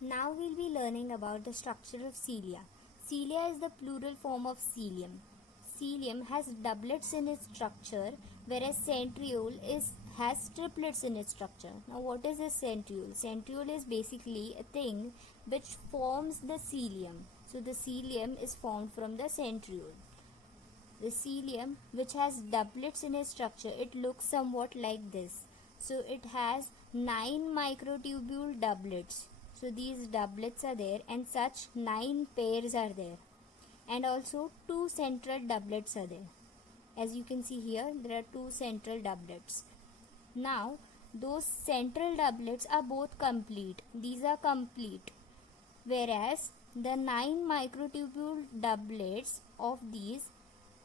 Now we'll be learning about the structure of cilia. Cilia is the plural form of cilium. Cilium has doublets in its structure, whereas centriole has triplets in its structure. Now what is a centriole? Centriole is basically a thing which forms the cilium. So the cilium is formed from the centriole. The cilium, which has doublets in its structure, it looks somewhat like this. So it has 9 microtubule doublets. So these doublets are there and such 9 pairs are there. And also 2 central doublets are there. As you can see here, there are 2 central doublets. Now, those central doublets are both complete. These are complete. Whereas the 9 microtubule doublets of these,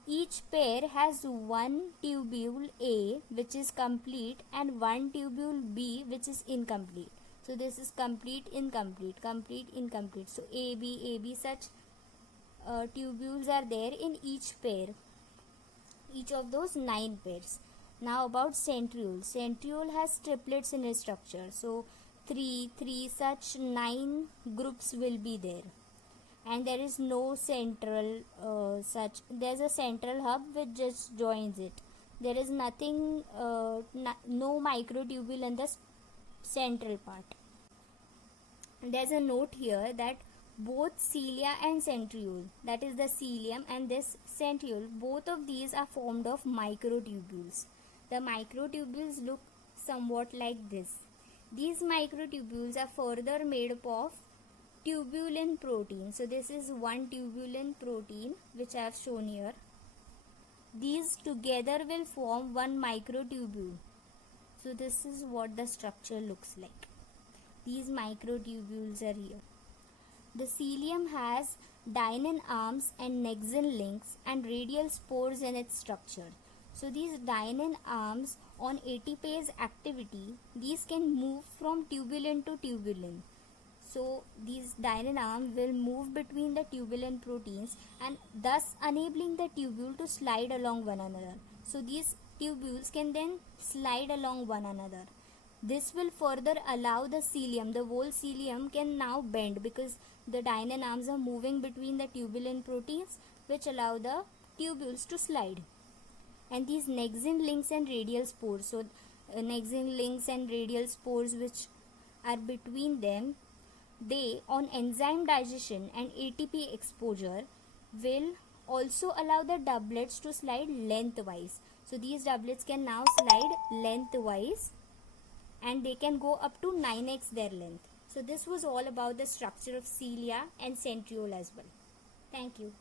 each pair has one tubule A which is complete and one tubule B which is incomplete. So this is complete, incomplete, complete, incomplete. So AB, such tubules are there in each pair, each of those 9 pairs. Now about centriole. Centriole has triplets in its structure. So 3 such 9 groups will be there. And there is no central there's a central hub which just joins it. There is nothing, no microtubule in the central part. And there's a note here that both cilia and centriole, that is the cilium and this centriole, both of these are formed of microtubules. The microtubules look somewhat like this. These microtubules are further made up of tubulin protein. So this is one tubulin protein which I have shown here. These together will form one microtubule. So this is what the structure looks like. These microtubules are here. The cilium has dynein arms and nexin links and radial spores in its structure. So these dynein arms, on ATPase activity, these can move from tubulin to tubulin. So these dynein arms will move between the tubulin proteins and thus enabling the tubule to slide along one another. So these tubules can then slide along one another. This will further allow the cilium, the whole cilium can now bend because the dynein arms are moving between the tubulin proteins which allow the tubules to slide. And these nexin links and radial spores, so nexin links and radial spores which are between them, they on enzyme digestion and ATP exposure will also allow the doublets to slide lengthwise. So these doublets can now slide lengthwise and they can go up to 9x their length. So this was all about the structure of cilia and centriole as well. Thank you.